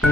शुभ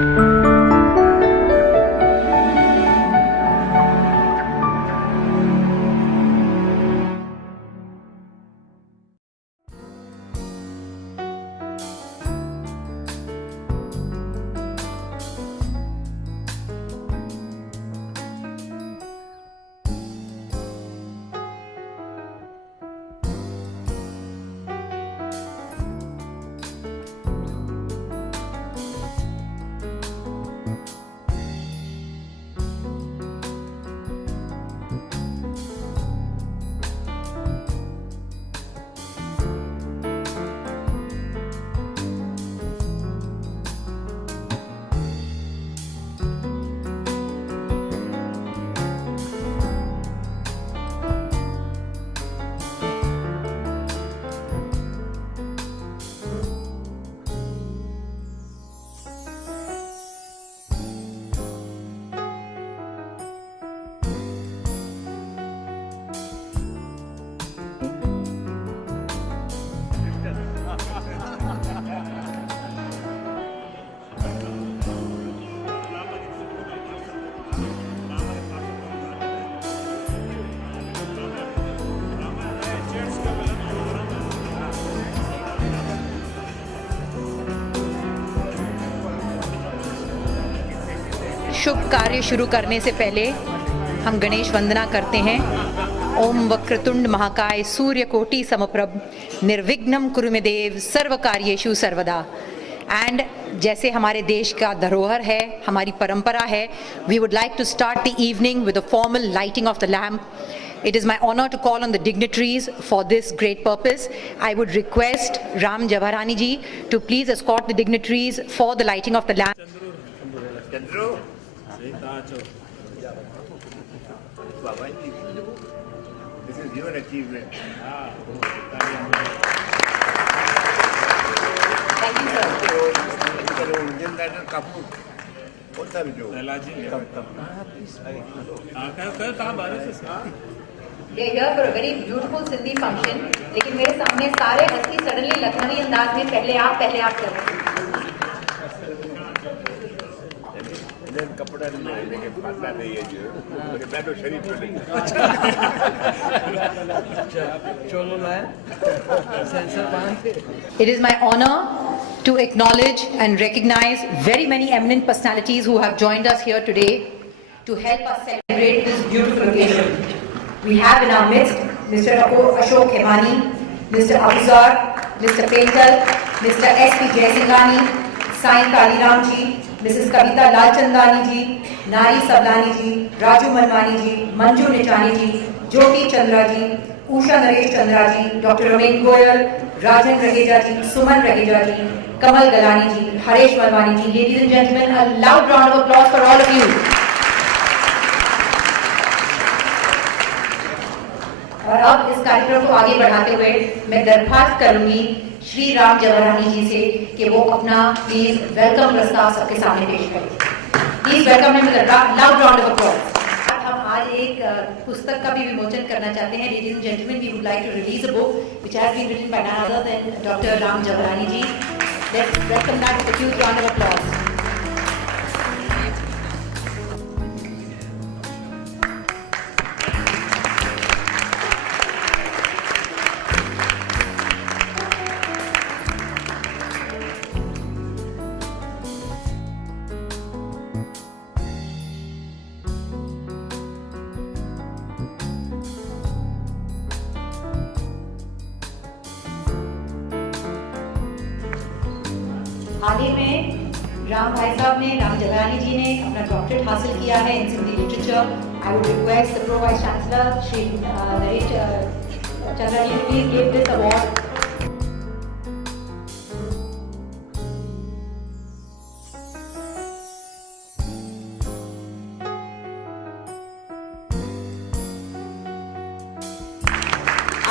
कार्य शुरू करने से पहले हम गणेश वंदना करते हैं। ओम वक्रतुंड महाकाय सूर्यकोटि समप्रभ निर्विघ्नं कुरु मे देव सर्व कार्येषु सर्वदा। एंड जैसे हमारे देश का धरोहर है, हमारी परंपरा है, we would like to start the evening with a formal lighting of the lamp. It is my honor to call on the dignitaries for this great purpose. I would request Ram Jawharani ji to please escort the dignitaries for the lighting of the lamp. Chandru, this is your achievement. Thank you, sir. We are here for a very beautiful Sindhi function. लेकिन मेरे सामने सारे हस्ती सडनली लखनवी अंदाज में पहले आप कर रहे हैं. कपड़ा लेके पता नहीं है जो मैं तो शरीफ चलो लाए सेंसर बांध. It is my honor to acknowledge and recognize very many eminent personalities who have joined us here today to help us celebrate this beautiful occasion. We have in our midst Mr. Ashok Hemani, Mr. Abuzar, Mr. Paintal, Mr. S.P. Jaisinghani, Sai Kaliram ji, Mrs. Kavita Lalchandani ji, Nari Savlani ji, Raju Manmani ji, Manju Nichani ji, Jyoti Chandra ji, Usha Naresh Chandra ji, Dr. Ramen Goyal, Rajan Raheja ji, Suman Raheja ji, Kamal Galani ji, Haresh Malwani ji. Ladies and gentlemen, a loud round of applause for all of you. और अब इस कार्यक्रम को आगे बढ़ाते हुए मैं दरख्वास्त करूंगी श्री राम जवाहरानी जी से कि वो अपना प्लीज वेलकम प्रस्ताव सबके सामने पेश करें. Please welcome him with a loud round of applause. हम आज एक पुस्तक का भी विमोचन करना चाहते हैं. Ladies and gentleman, we would like to release a book which has been written by none other than doctor Ram Jawahrani ji. Let's welcome that with a huge round of applause. हाल ही में राम भाई साहब ने, राम जवाहरानी जी ने अपना डॉक्टरेट हासिल किया है in Sindhi literature. I would request the pro vice chancellor Shri Naresh Chandra ji please give this award.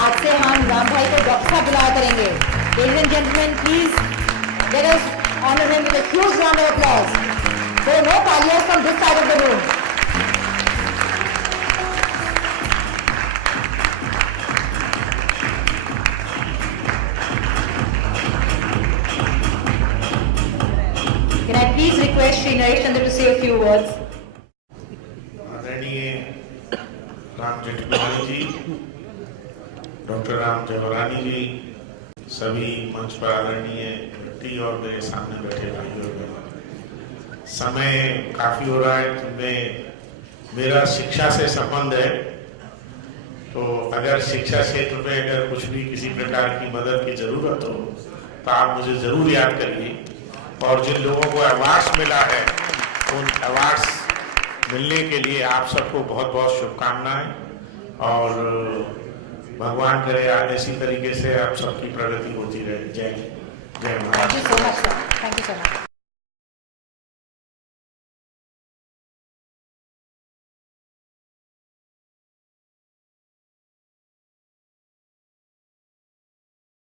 आज से हम राम भाई को डॉक्टर साहब बुलाया करेंगे. Ladies and gentleman, please let us honor him with a huge round of applause. There are no taalias from this side of the room. Can I please please request Shri Naresh Chandra to say a few words. आदरणीय राम जेठमलानी जी, डॉक्टर राम जवाहरानी जी, सभी मंच पर आदरणीय व्यक्ति और मेरे सामने बैठे भाइयों और बहनों, समय काफी हो रहा है, तो मेरा शिक्षा से संबंध है, तो अगर शिक्षा क्षेत्र में अगर कुछ भी किसी प्रकार की मदद की जरूरत हो तो आप मुझे जरूर याद करिए। और जिन लोगों को अवार्ड्स मिला है उन अवार्ड्स मिलने के लिए आप सबको बहुत बहुत शुभकामनाएं और भगवान करे इसी तरीके से आप सबकी प्रगति होती रहे। जय हिंद, जय Maharashtra. Thank you so much, sir. Thank you so much.